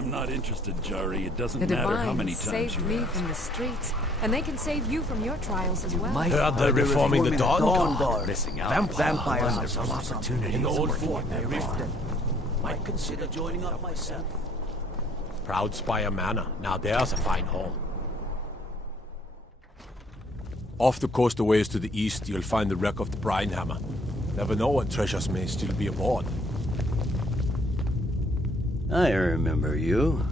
I'm not interested, Jari. It doesn't The matter how Divines many times saved you me ask. from the streets, and they can save you from your trials as well. Heard they're reforming the Dawn Guard. Missing out. Vampires have some opportunity in the old fort they rifted. Might consider joining up myself. Proud Spire Manor. Now there's a fine home. Off the coast a ways to the east, you'll find the wreck of the Brine Hammer. Never know what treasures may still be aboard. I remember you.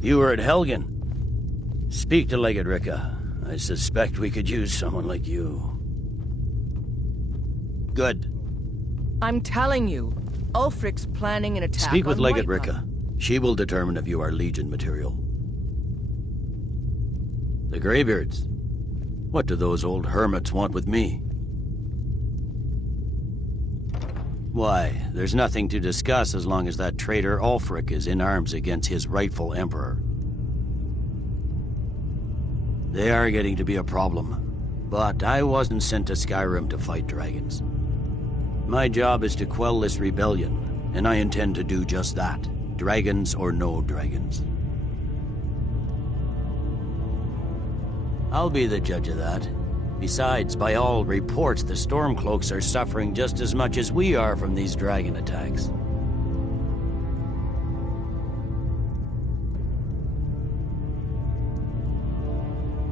You were at Helgen. Speak to Legate Ricka. I suspect we could use someone like you. Good. I'm telling you, Ulfric's planning an attack. Speak with on Legate Whiterun. Ricka. She will determine if you are Legion material. The Greybeards. What do those old hermits want with me? Why, there's nothing to discuss as long as that traitor Ulfric is in arms against his rightful emperor. They are getting to be a problem, but I wasn't sent to Skyrim to fight dragons. My job is to quell this rebellion, and I intend to do just that, dragons or no dragons. I'll be the judge of that. Besides, by all reports, the Stormcloaks are suffering just as much as we are from these dragon attacks.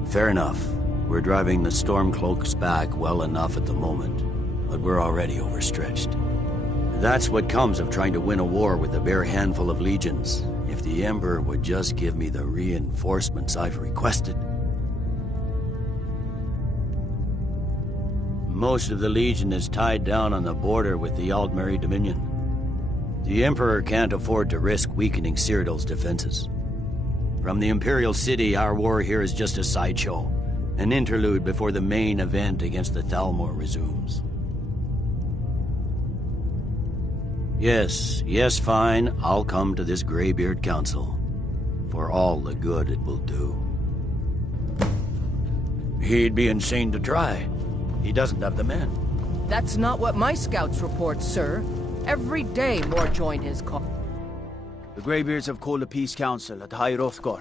Fair enough. We're driving the Stormcloaks back well enough at the moment, but we're already overstretched. That's what comes of trying to win a war with a bare handful of legions. If the Emperor would just give me the reinforcements I've requested. Most of the Legion is tied down on the border with the Aldmeri Dominion. The Emperor can't afford to risk weakening Cyrodiil's defenses. From the Imperial City, our war here is just a sideshow, an interlude before the main event against the Thalmor resumes. Yes, fine, I'll come to this Greybeard Council, for all the good it will do. He'd be insane to try. He doesn't have the men. That's not what my scouts report, sir. Every day more join his cause. The Greybeards have called a peace council at High Hrothgar.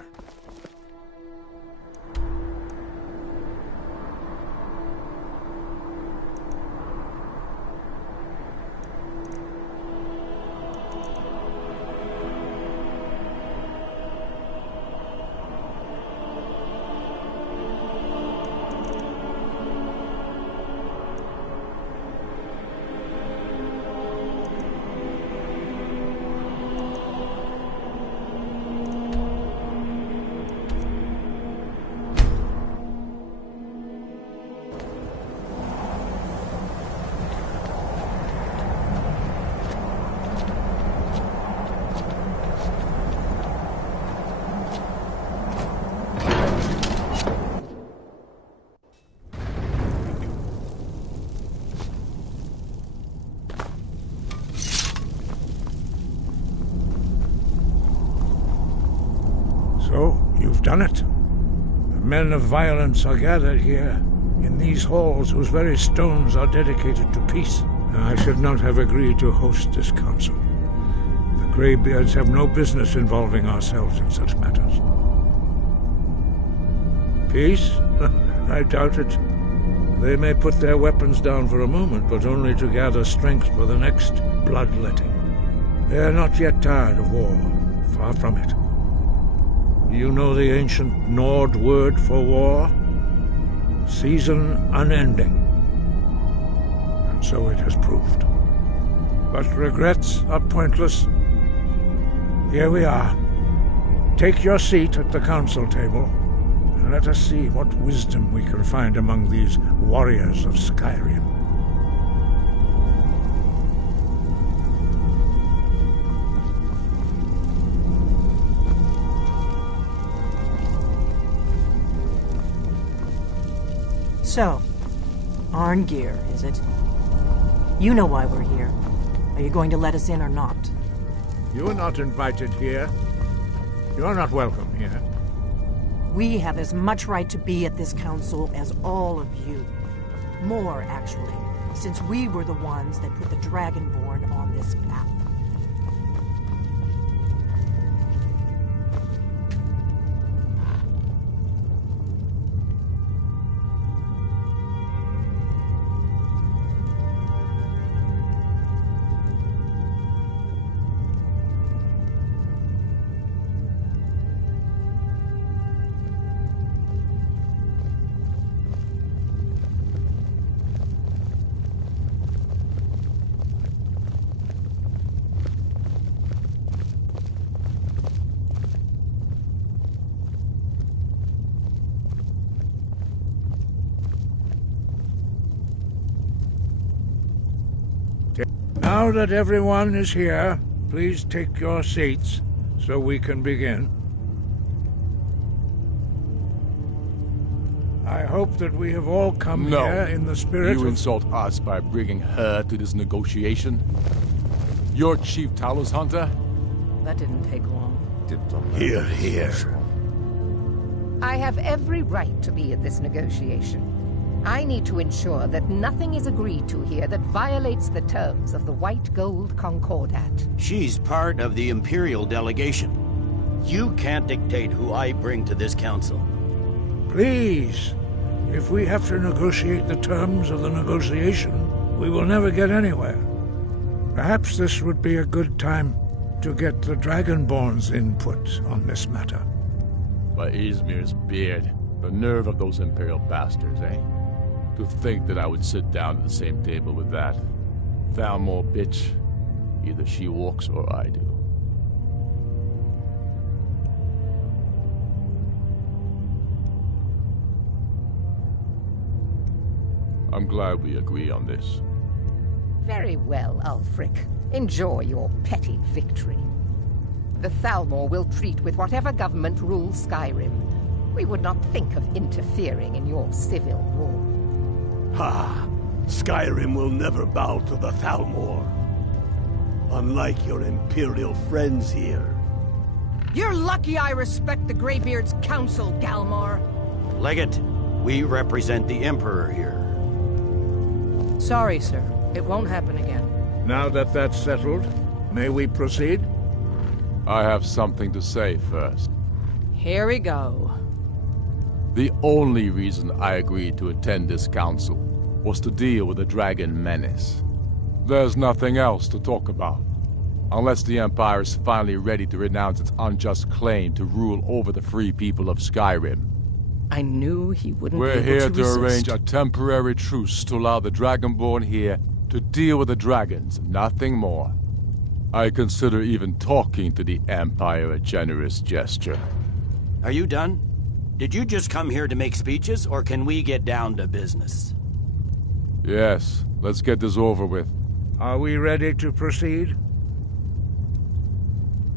So, you've done it. The men of violence are gathered here, in these halls whose very stones are dedicated to peace. I should not have agreed to host this council. The Greybeards have no business involving ourselves in such matters. Peace? I doubt it. They may put their weapons down for a moment, but only to gather strength for the next bloodletting. They are not yet tired of war. Far from it. You know the ancient Nord word for war? Season unending. And so it has proved. But regrets are pointless. Here we are. Take your seat at the council table, and let us see what wisdom we can find among these warriors of Skyrim. So, Arngeir, is it? You know why we're here. Are you going to let us in or not? You are not invited here. You are not welcome here. We have as much right to be at this council as all of you. More, actually, since we were the ones that put the Dragonborn on this path. Now that everyone is here, please take your seats so we can begin. I hope that we have all come here in the spirit You of... insult us by bringing her to this negotiation? You're Chief Talos Hunter? That didn't take long. Here, here. I have every right to be at this negotiation. I need to ensure that nothing is agreed to here that violates the terms of the White Gold Concordat. She's part of the Imperial delegation. You can't dictate who I bring to this council. Please, if we have to negotiate the terms of the negotiation, we will never get anywhere. Perhaps this would be a good time to get the Dragonborn's input on this matter. By Izmir's beard. The nerve of those Imperial bastards, eh? To think that I would sit down at the same table with that. Thalmor bitch. Either she walks or I do. I'm glad we agree on this. Very well, Ulfric. Enjoy your petty victory. The Thalmor will treat with whatever government rules Skyrim. We would not think of interfering in your civil war. Ha! Skyrim will never bow to the Thalmor. Unlike your Imperial friends here. You're lucky I respect the Greybeard's counsel, Galmar. Legate, we represent the Emperor here. Sorry, sir. It won't happen again. Now that that's settled, may we proceed? I have something to say first. Here we go. The only reason I agreed to attend this council was to deal with the dragon menace. There's nothing else to talk about. Unless the Empire is finally ready to renounce its unjust claim to rule over the free people of Skyrim. I knew he wouldn't be We're able here to to resist. arrange a temporary truce to allow the Dragonborn here to deal with the dragons, nothing more. I consider even talking to the Empire a generous gesture. Are you done? Did you just come here to make speeches, or can we get down to business? Yes, let's get this over with. Are we ready to proceed?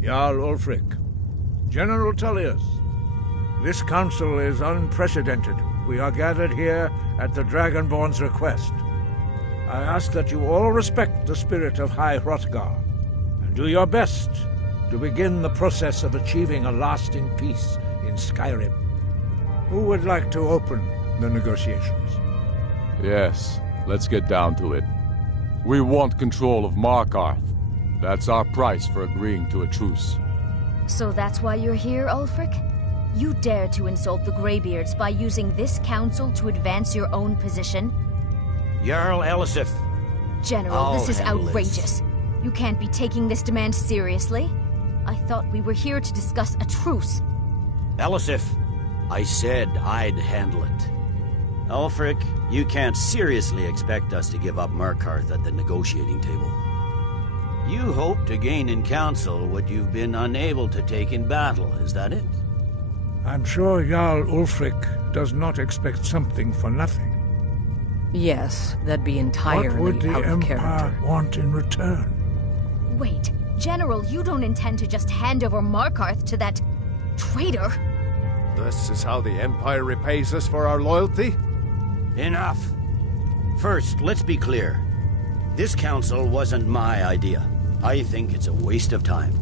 Jarl Ulfric. General Tullius. This council is unprecedented. We are gathered here at the Dragonborn's request. I ask that you all respect the spirit of High Hrothgar, and do your best to begin the process of achieving a lasting peace in Skyrim. Who would like to open the negotiations? Yes, let's get down to it. We want control of Markarth. That's our price for agreeing to a truce. So that's why you're here, Ulfric? You dare to insult the Greybeards by using this council to advance your own position? Jarl Elisif. General, I'll this is handle this. outrageous. You can't be taking this demand seriously. I thought we were here to discuss a truce. Elisif, I said I'd handle it. Ulfric, you can't seriously expect us to give up Markarth at the negotiating table. You hope to gain in council what you've been unable to take in battle, is that it? I'm sure Jarl Ulfric does not expect something for nothing. Yes, that'd be entirely What would the out of Empire character. want in return? Wait, General, you don't intend to just hand over Markarth to that traitor? This is how the Empire repays us for our loyalty? Enough! First, let's be clear. This council wasn't my idea. I think it's a waste of time.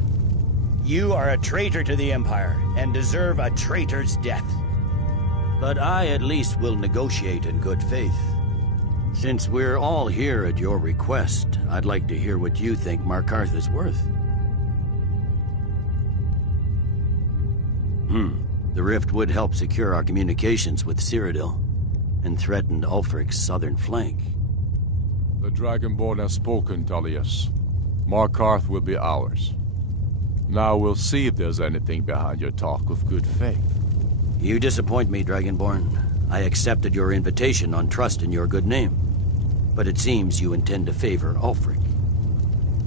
You are a traitor to the Empire, and deserve a traitor's death. But I at least will negotiate in good faith. Since we're all here at your request, I'd like to hear what you think Markarth is worth. The rift would help secure our communications with Cyrodiil, and threatened Ulfric's southern flank. The Dragonborn has spoken, Tullius. Markarth will be ours. Now we'll see if there's anything behind your talk of good faith. You disappoint me, Dragonborn. I accepted your invitation on trust in your good name. But it seems you intend to favor Ulfric.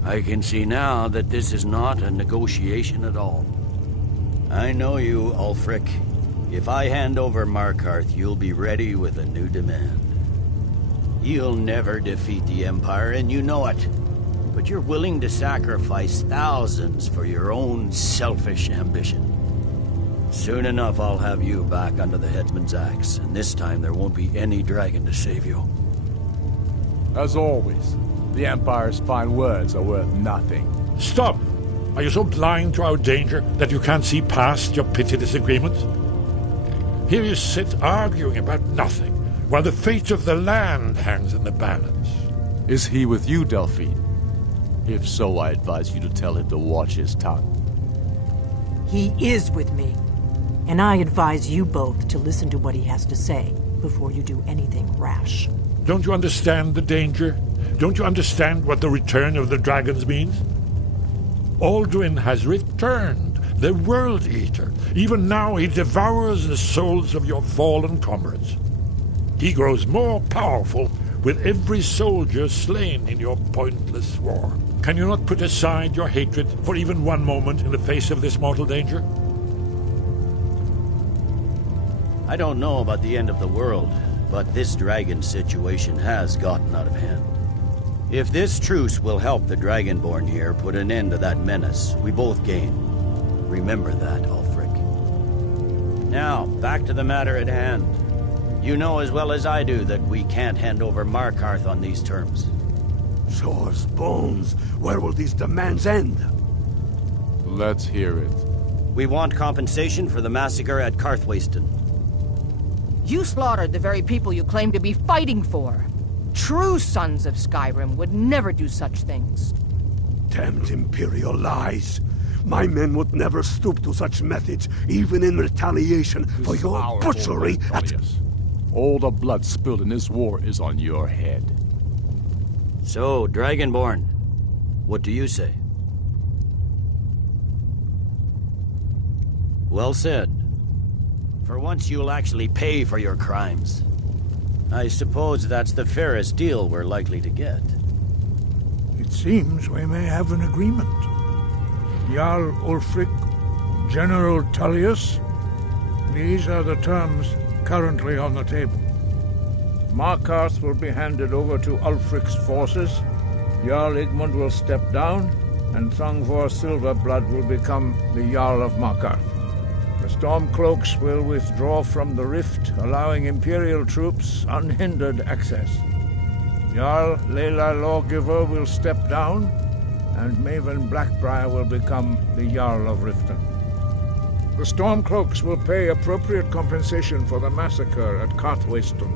I can see now that this is not a negotiation at all. I know you, Ulfric. If I hand over Markarth, you'll be ready with a new demand. You'll never defeat the Empire, and you know it. But you're willing to sacrifice thousands for your own selfish ambition. Soon enough, I'll have you back under the headsman's axe, and this time there won't be any dragon to save you. As always, the Empire's fine words are worth nothing. Stop! Are you so blind to our danger that you can't see past your petty disagreements? Here you sit arguing about nothing, while the fate of the land hangs in the balance. Is he with you, Delphine? If so, I advise you to tell him to watch his tongue. He is with me. And I advise you both to listen to what he has to say before you do anything rash. Don't you understand the danger? Don't you understand what the return of the dragons means? Aldrin has returned, the World Eater. Even now he devours the souls of your fallen comrades. He grows more powerful with every soldier slain in your pointless war. Can you not put aside your hatred for even one moment in the face of this mortal danger? I don't know about the end of the world, but this dragon situation has gotten out of hand. If this truce will help the Dragonborn here put an end to that menace, we both gain. Remember that, Ulfric. Now, back to the matter at hand. You know as well as I do that we can't hand over Markarth on these terms. Shores, bones, where will these demands end? Let's hear it. We want compensation for the massacre at Karthwasten. You slaughtered the very people you claim to be fighting for. True sons of Skyrim would never do such things. Damned Imperial lies. My men would never stoop to such methods, even in retaliation for your butchery at... All the blood spilled in this war is on your head. So, Dragonborn, what do you say? Well said. For once you'll actually pay for your crimes. I suppose that's the fairest deal we're likely to get. It seems we may have an agreement. Jarl Ulfric, General Tullius, these are the terms currently on the table. Markarth will be handed over to Ulfric's forces, Jarl Igmund will step down, and Thongvor Silverblood will become the Jarl of Markarth. The Stormcloaks will withdraw from the rift, allowing Imperial troops unhindered access. Jarl Leila Lawgiver will step down, and Maven Blackbriar will become the Jarl of Riften. The Stormcloaks will pay appropriate compensation for the massacre at Karthwasten.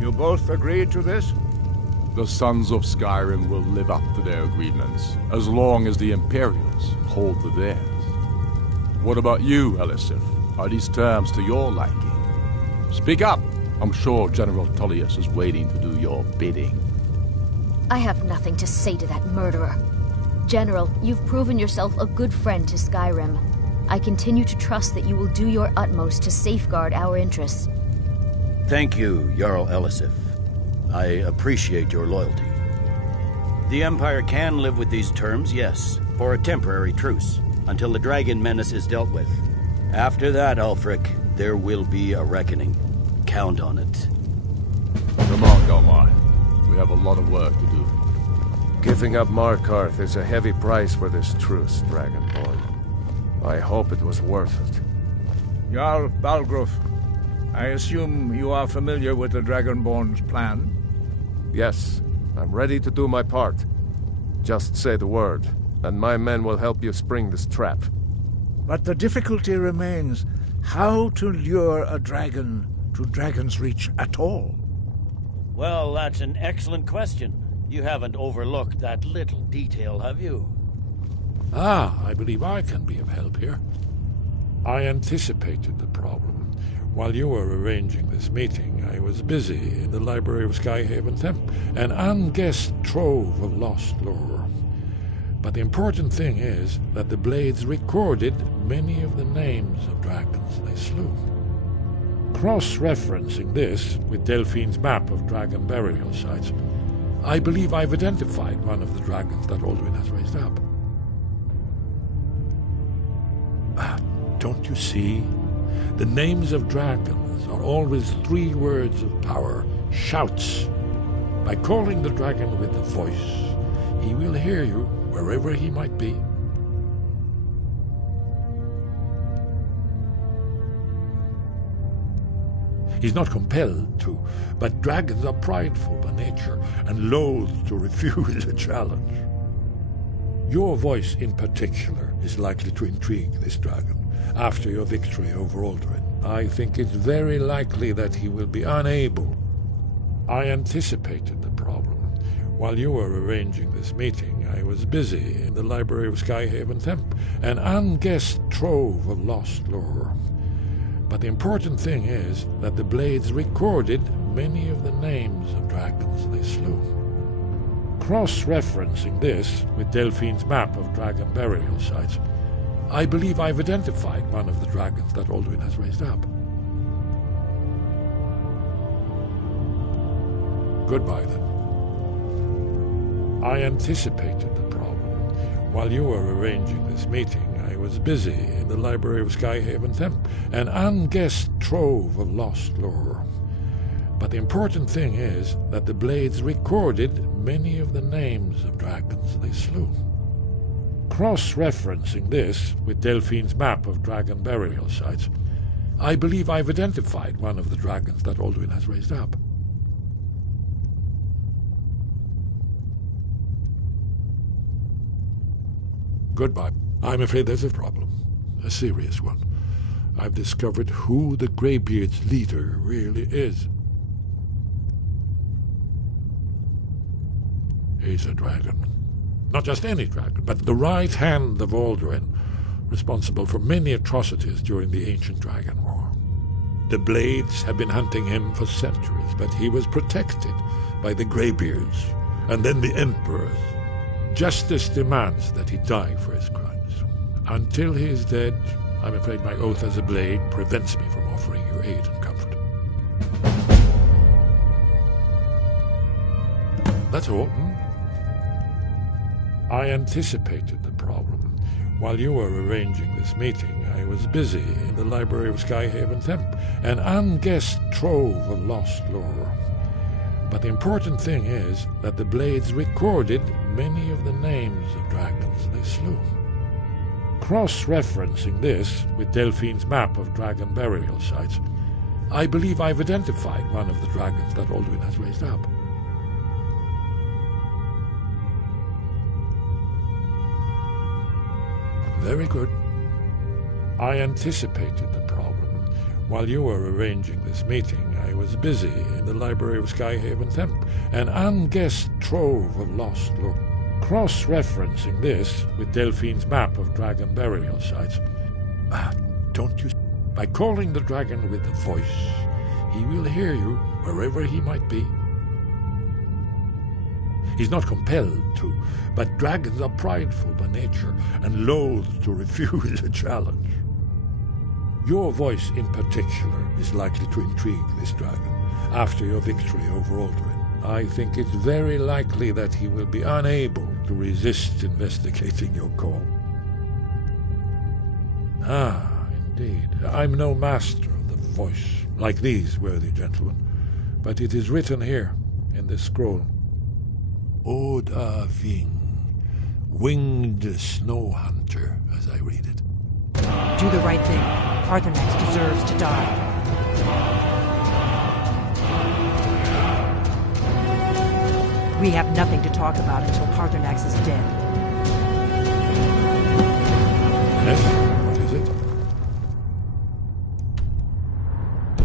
You both agree to this? The Sons of Skyrim will live up to their agreements, as long as the Imperials hold to theirs. What about you, Elisif? Are these terms to your liking? Speak up! I'm sure General Tullius is waiting to do your bidding. I have nothing to say to that murderer. General, you've proven yourself a good friend to Skyrim. I continue to trust that you will do your utmost to safeguard our interests. Thank you, Jarl Elisif. I appreciate your loyalty. The Empire can live with these terms, yes, for a temporary truce, until the dragon menace is dealt with. After that, Ulfric, there will be a reckoning. Count on it. Come on, Galmar. We have a lot of work to do. Giving up Markarth is a heavy price for this truce, Dragonborn. I hope it was worth it. Jarl Balgruuf, I assume you are familiar with the Dragonborn's plan? Yes, I'm ready to do my part. Just say the word, and my men will help you spring this trap. But the difficulty remains how to lure a dragon to Dragon's Reach at all. Well, that's an excellent question. You haven't overlooked that little detail, have you? I believe I can be of help here. I anticipated the problem. While you were arranging this meeting, I was busy in the library of Skyhaven Temp, an unguessed trove of lost lore. But the important thing is that the blades recorded many of the names of dragons they slew. Cross-referencing this with Delphine's map of dragon burial sites, I believe I've identified one of the dragons that Aldrin has raised up. Don't you see? The names of dragons are always 3 words of power, shouts. By calling the dragon with the voice, he will hear you wherever he might be. He's not compelled to, but dragons are prideful by nature and loath to refuse a challenge. Your voice in particular is likely to intrigue this dragon after your victory over Alduin. I think it's very likely that he will be unable. I anticipated the problem. While you were arranging this meeting, I was busy in the library of Skyhaven Temp, an unguessed trove of lost lore. But the important thing is that the Blades recorded many of the names of dragons they slew. Cross-referencing this with Delphine's map of dragon burial sites, I believe I've identified one of the dragons that Alduin has raised up. Goodbye, then. I anticipated the problem. While you were arranging this meeting, I was busy in the library of Skyhaven Temp, an unguessed trove of lost lore. But the important thing is that the Blades recorded many of the names of dragons they slew. Cross-referencing this with Delphine's map of dragon burial sites, I believe I've identified one of the dragons that Alduin has raised up. Goodbye. I'm afraid there's a problem. A serious one. I've discovered who the Greybeard's leader really is. He's a dragon. Not just any dragon, but the right hand of Alduin, responsible for many atrocities during the Ancient Dragon War. The Blades have been hunting him for centuries, but he was protected by the Greybeards, and then the Emperors. Justice demands that he die for his crimes. Until he is dead, I'm afraid my oath as a Blade prevents me from offering you aid and comfort. That's all. I anticipated the problem. While you were arranging this meeting, I was busy in the library of Skyhaven Temp, an unguessed trove of lost lore. But the important thing is that the Blades recorded many of the names of dragons they slew. Cross-referencing this with Delphine's map of dragon burial sites, I believe I've identified one of the dragons that Alduin has raised up. Very good. I anticipated the problem. While you were arranging this meeting, I was busy in the library of Skyhaven Temp, an unguessed trove of lost lore. Cross-referencing this with Delphine's map of dragon burial sites. Don't you... By calling the dragon with the voice, he will hear you wherever he might be. He's not compelled to, but dragons are prideful by nature and loath to refuse a challenge. Your voice in particular is likely to intrigue this dragon after your victory over Alduin. I think it's very likely that he will be unable to resist investigating your call. Indeed. I'm no master of the voice, like these worthy gentlemen, but it is written here in this scroll. Oda Ving, winged snow hunter, as I read it. Do the right thing. Parthenax deserves to die. We have nothing to talk about until Parthenax is dead. Yes? What is it?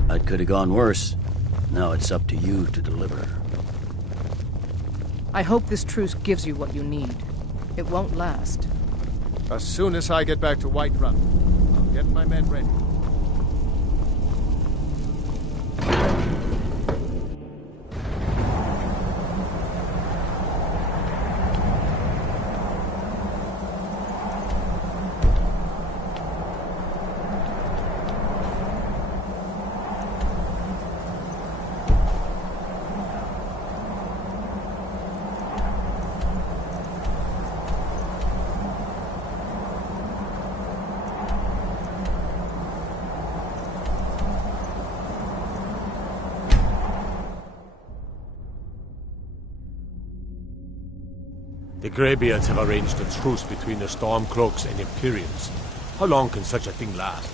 That could have gone worse. Now it's up to you to deliver. I hope this truce gives you what you need. It won't last. As soon as I get back to Whiterun, I'll get my men ready. The Greybeards have arranged a truce between the Stormcloaks and Imperials. How long can such a thing last?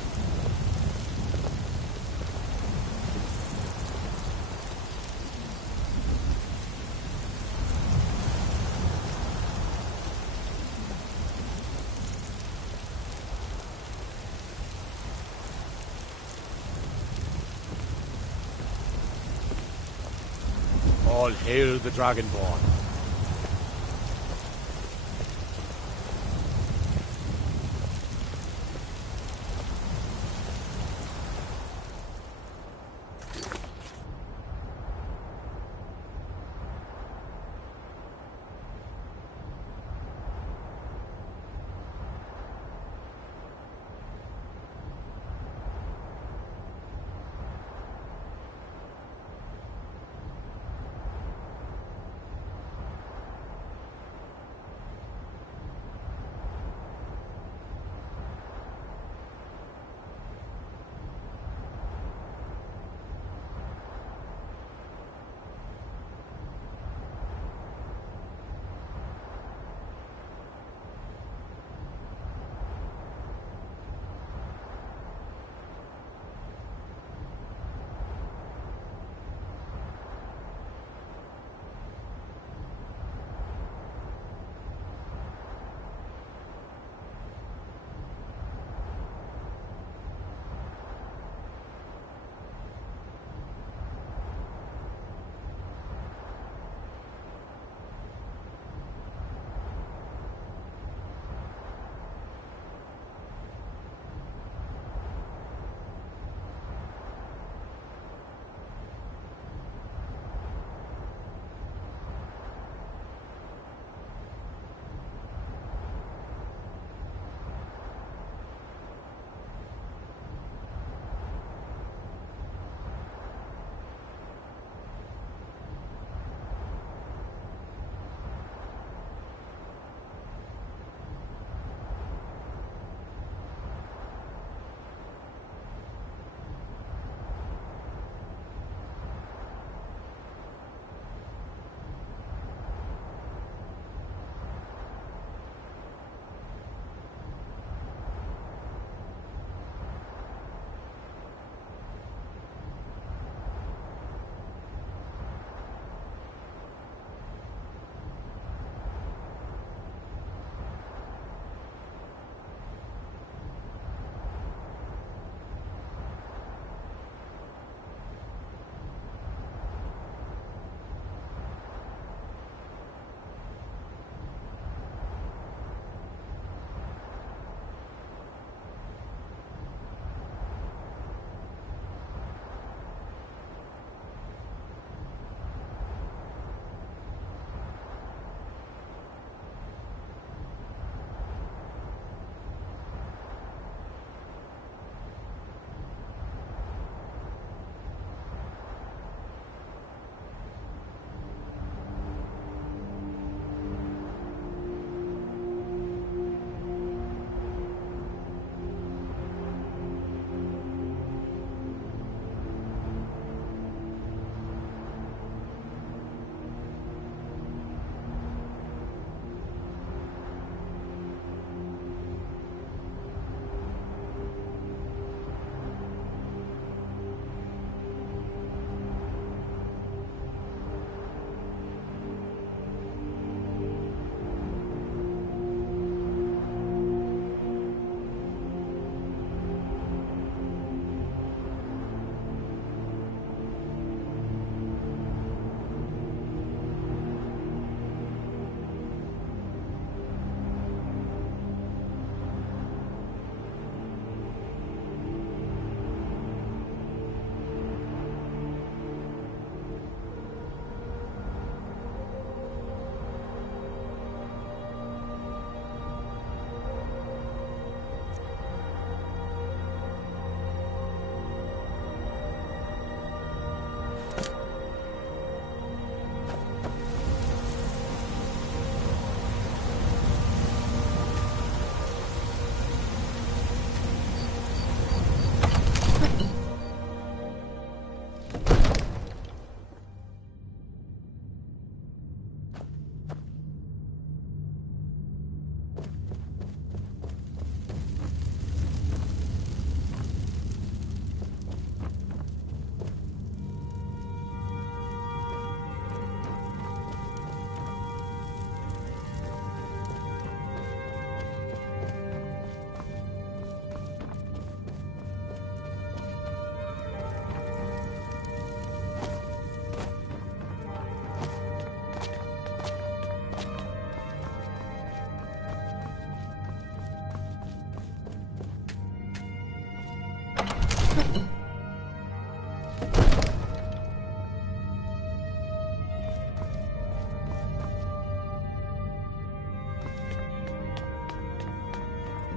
All hail the Dragonborn.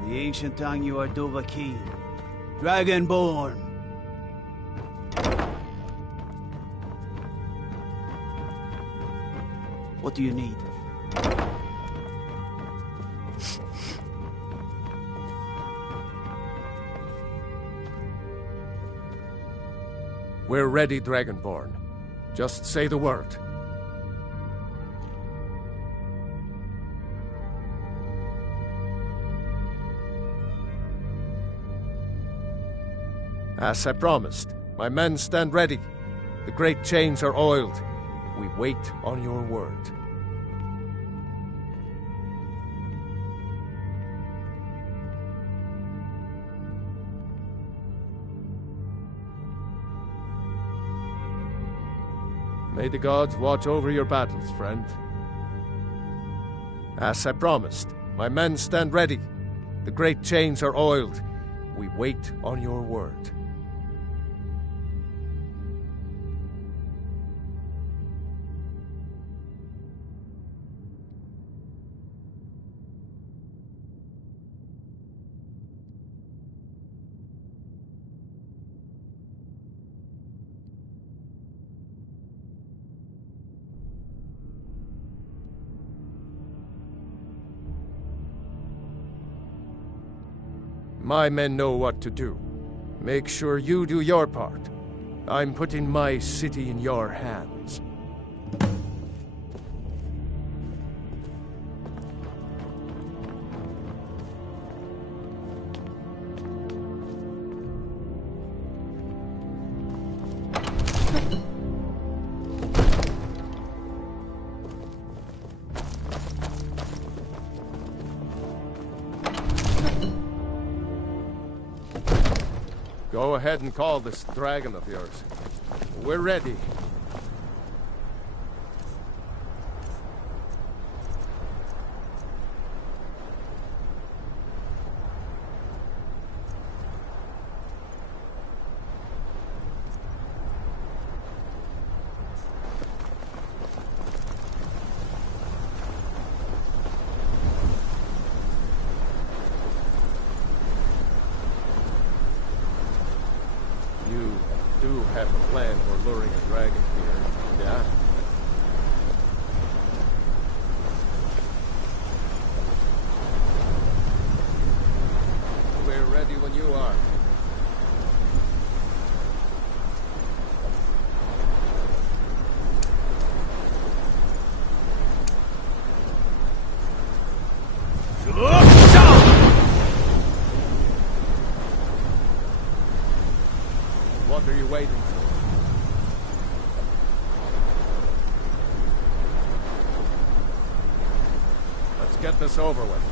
the ancient tongue you are Dovahkiin, Dragonborn. What do you need? We're ready, Dragonborn. Just say the word. As I promised, my men stand ready. The great chains are oiled. We wait on your word. May the gods watch over your battles, friend. As I promised, my men stand ready. The great chains are oiled. We wait on your word. My men know what to do. Make sure you do your part. I'm putting my city in your hands. Go ahead and call this dragon of yours. We're ready. You have a plan for luring a dragon here, yeah? We're ready when you are. What are you waiting for? Let's get this over with.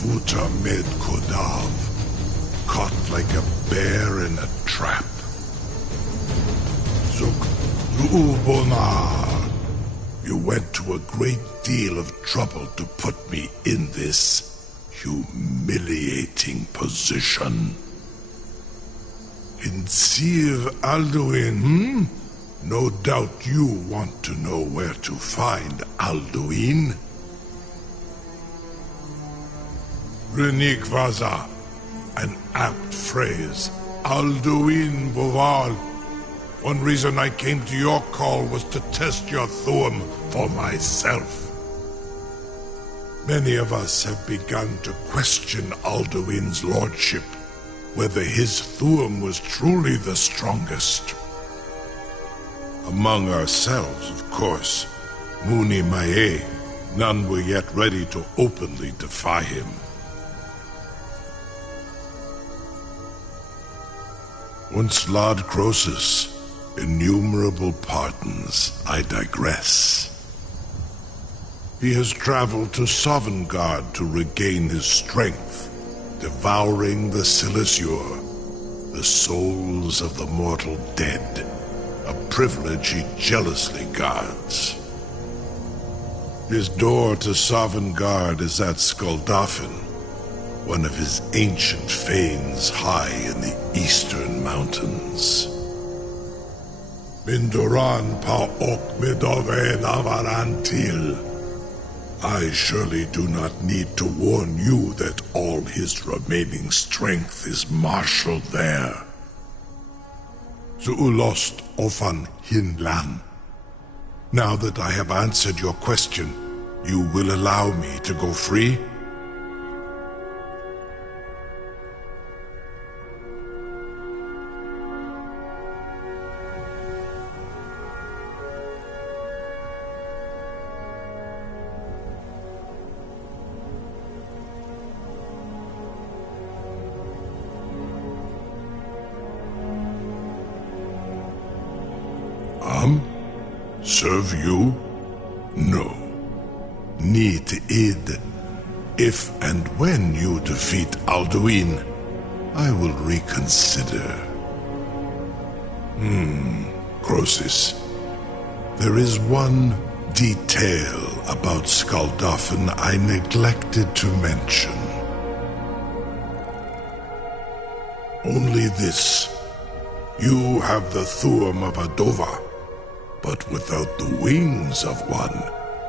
Futa Med Kodav, caught like a bear in a trap. Zuk Zuubonar, you went to a great deal of trouble to put me in this humiliating position. In Sir Alduin, No doubt you want to know where to find Alduin. Renikvaza, an apt phrase. Alduin Boval. One reason I came to your call was to test your Thuum for myself. Many of us have begun to question Alduin's lordship, whether his Thuum was truly the strongest. Among ourselves, of course, Muni Mae, none were yet ready to openly defy him. Once Lord Croesus, innumerable pardons, I digress. He has traveled to Sovngarde to regain his strength, devouring the Silesure, the souls of the mortal dead, a privilege he jealously guards. His door to Sovngarde is at Skuldafn, one of his ancient fanes high in the eastern mountains. Mindoran pa ok midove navarantil. I surely do not need to warn you that all his remaining strength is marshaled there. Zuulost ofan hinlan. Now that I have answered your question, you will allow me to go free? Serve you? No. Need id. If and when you defeat Alduin, I will reconsider. Croesus. There is one detail about Skuldafn I neglected to mention. Only this. You have the Thuum of Adova. But without the wings of one,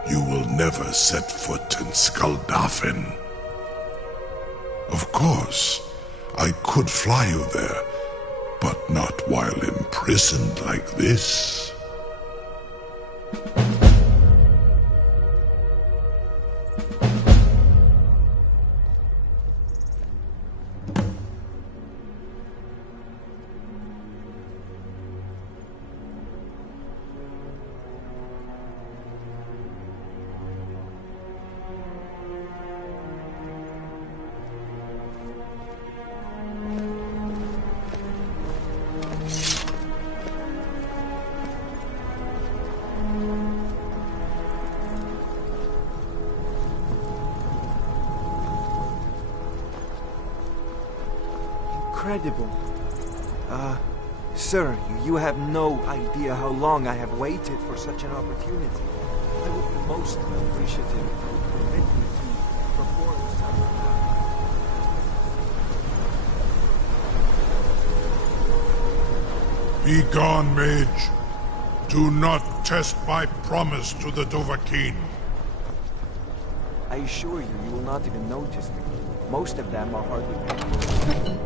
you will never set foot in Skuldafn. Of course, I could fly you there, but not while imprisoned like this. Incredible. Sir, you have no idea how long I have waited for such an opportunity. I would be most appreciative if you would permit me to perform such. Be gone, mage. Do not test my promise to the Dovahkiin. I assure you, you will not even notice me. Most of them are hardly people.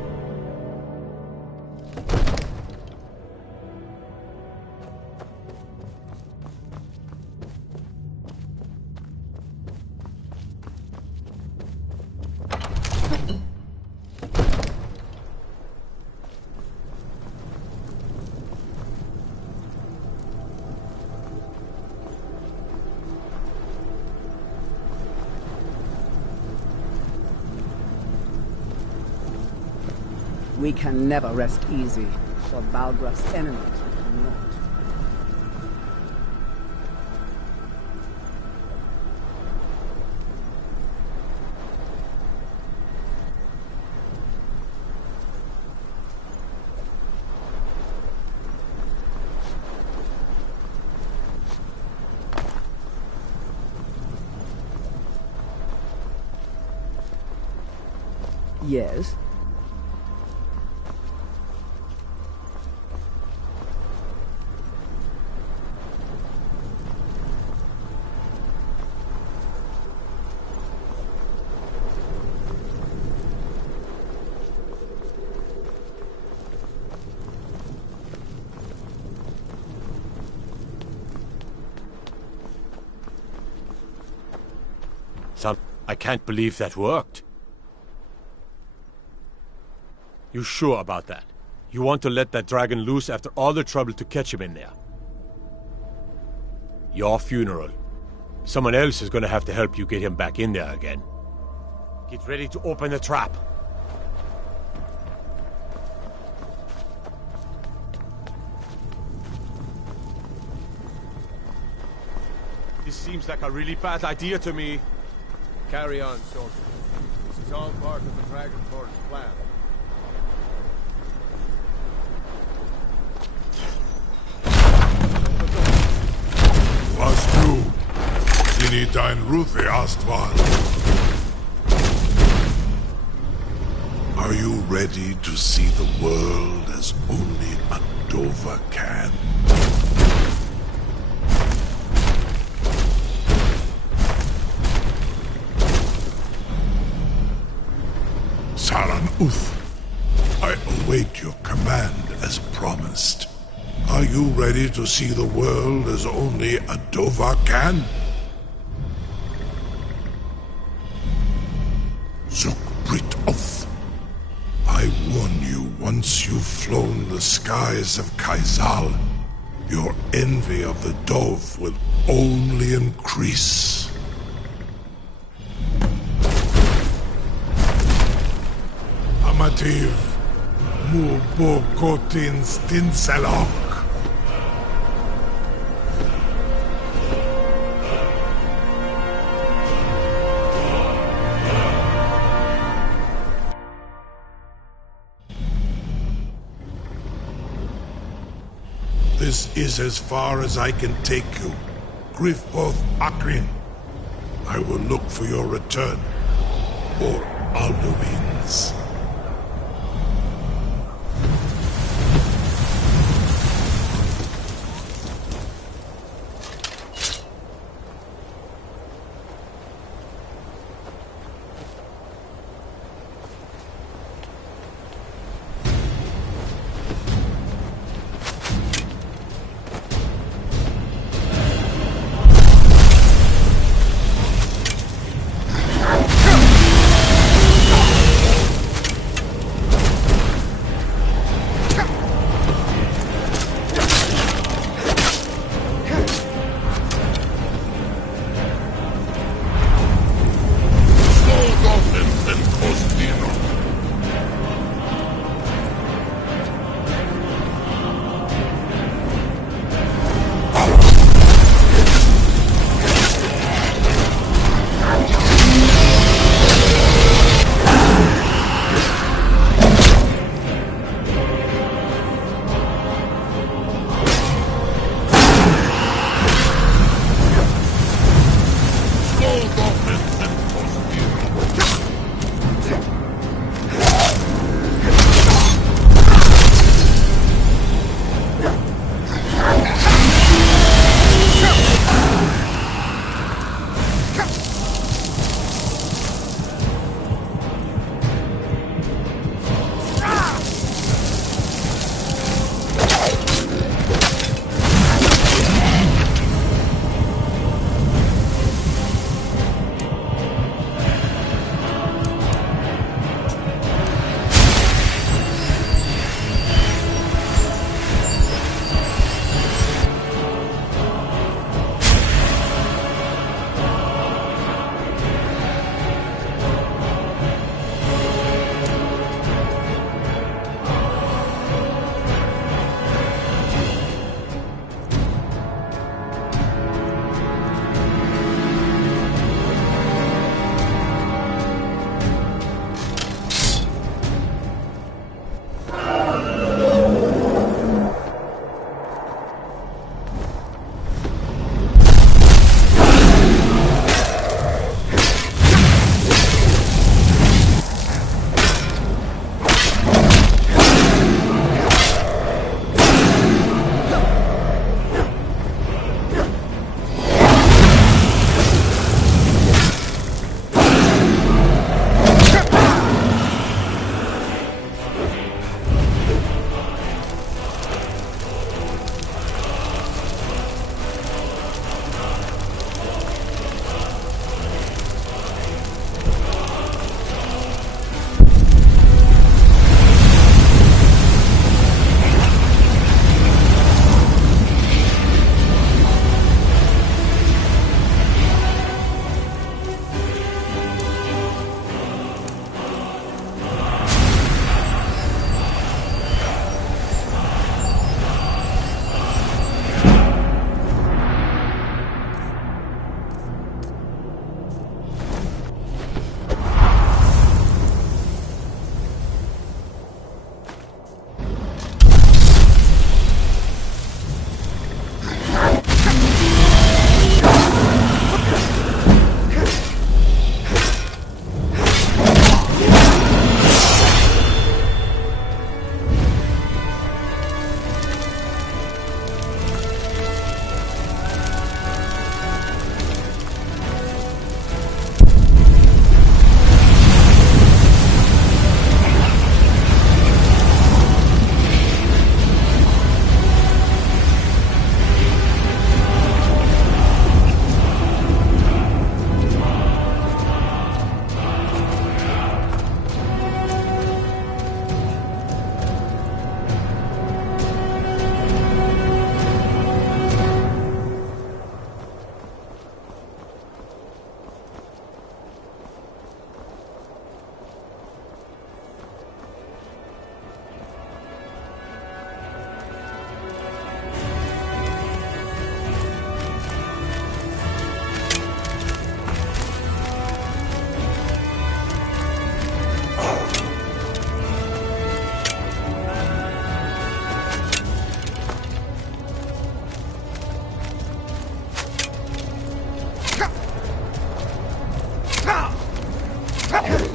We can never rest easy, for Balgraf's enemies will not. Yes? Son, I can't believe that worked. You sure about that? You want to let that dragon loose after all the trouble to catch him in there? Your funeral. Someone else is gonna have to help you get him back in there again. Get ready to open the trap. This seems like a really bad idea to me. Carry on, soldier. This is all part of the Dragonborn's plan. Was du? Sini dein Rufe Astval. Are you ready to see the world as only a Dova can? Saran Uth, I await your command as promised. Are you ready to see the world as only a Dova can? Zukbrit Oth, I warn you, once you've flown the skies of Kaizal, your envy of the Dove will only increase. Amativ, mu bokotin stinselok. This is as far as I can take you. Grifoth Akrin. I will look for your return. Or Alduin's. Help!